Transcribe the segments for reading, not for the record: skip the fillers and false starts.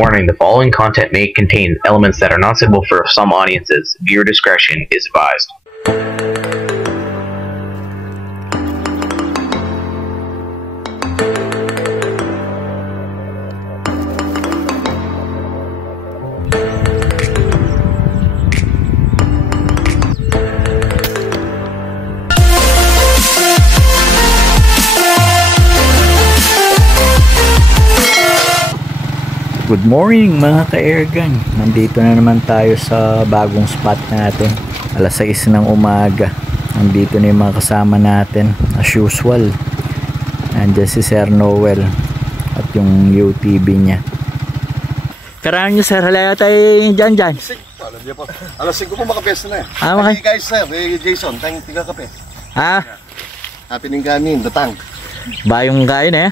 Warning, the following content may contain elements that are not suitable for some audiences. Viewer discretion is advised. Good morning mga ka-airgun. Nandito na naman tayo sa bagong spot natin. Alas 6 ng umaga. Nandito na yung mga kasama natin. As usual, nandiyan si Sir Noel at yung UTV niya. Karaan nyo sir, halaya tayo dyan. Alas 5 po makapesto na eh. Okay. Hey guys sir, Jason, tayong tiga kape. Happening kami, datang. Bayong kain eh.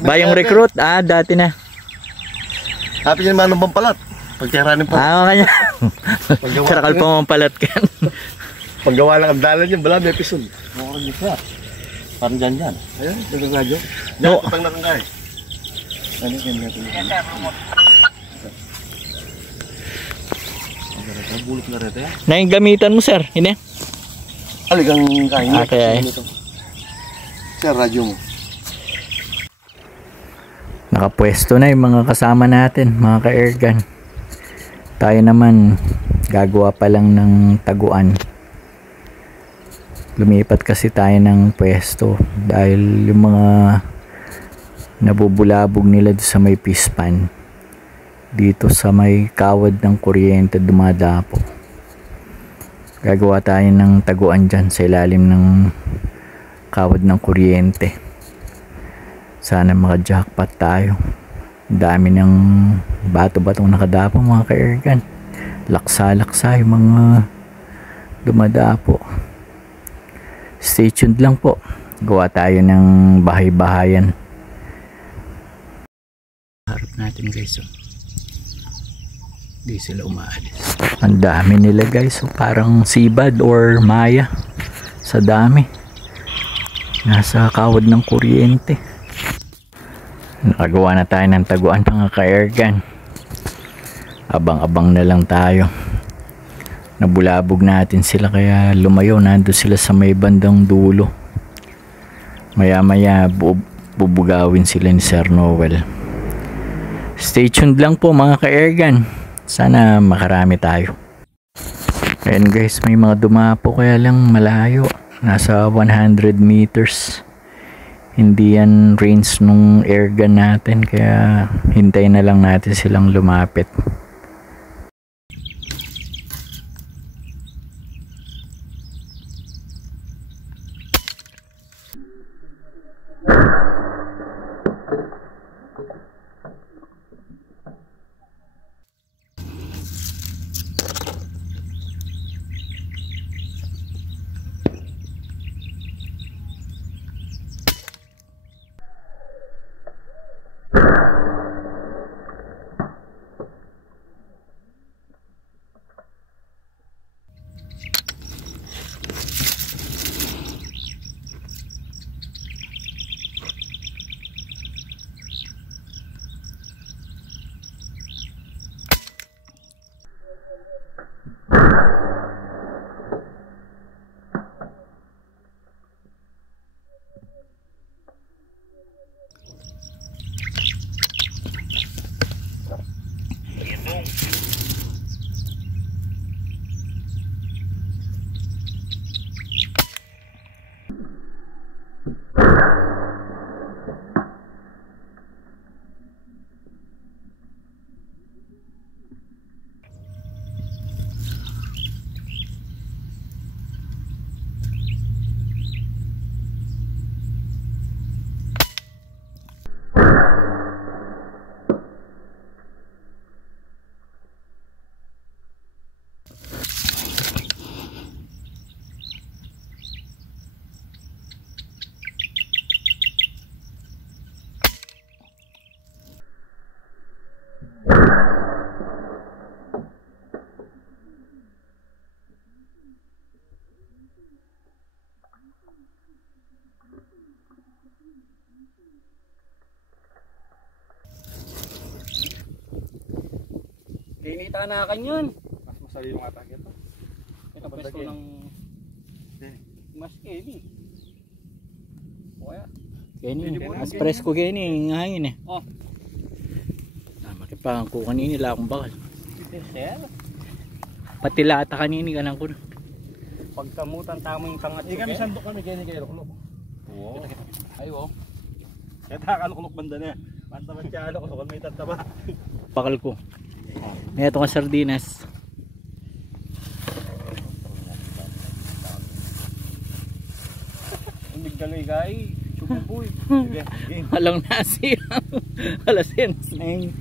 Bayong recruit, dati na. Happy niya naman ng pampalat. Pagkaranin po. Kanya. Sarakal pa mampalat ka. Paggawa lang ang dalan niya, bala may episode. Mukha niya siya. Parang dyan. Ayun, dagang radyo. Diyan, putang nakangay. Ano yan natin? Ang bulok na rete. Nang gamitan mo sir, hindi? Aligang kain. Okay. Sir, radyo mo. Nakapwesto na yung mga kasama natin, mga ka-airgun. Tayo naman gagawa pa lang ng taguan. Lumipat kasi tayo ng pwesto dahil yung mga nabubulabog nila sa may pispan dito sa may kawad ng kuryente dumadapo. Gagawa tayo ng taguan dyan sa ilalim ng kawad ng kuryente. Sana maka-jackpot tayo. Dami ng bato-batong nakadapo mga ka-airgun. Laksa-laksa yung mga dumadapo. Stay tuned lang po. Gawa tayo ng bahay-bahayan. Harap natin guys. Hindi sila umaalis. Ang dami nila guys. Parang sibad or maya. Sa dami. Nasa kawad ng kuryente. Nakagawa na tayo ng taguan mga ka-airgun. Abang-abang na lang tayo. Nabulabog natin sila kaya lumayo. Nandun sila sa may bandang dulo. Maya-maya bubugawin sila ni Sir Noel. Stay tuned lang po mga ka-airgun. Sana makarami tayo. Ayan guys, may mga dumapo kaya lang malayo. Nasa 100 meters. Hindi yan range nung airgun natin kaya hintayin na lang natin silang lumapit. Dinita na kanyan. Mas masali yung atake ito. Ito pwesto ng mas Kenny. O kaya? Kenny, mas presko Kenny, ng hangin eh. Oh. Makipang ko kanini nila akong bakal. Pati lata kanini ka lang ko. Pagkamutan tamo yung kangat. Kami sandok kami Kenny kayo kulok. Oo. Ayo. Kaya takalok banda na. Basta masyado ko so may tataba. Bakal ko. Ito ka sardinas. Unig daloy kay. Sububoy. Sige, game. Walang nasi. Wala sense na yun.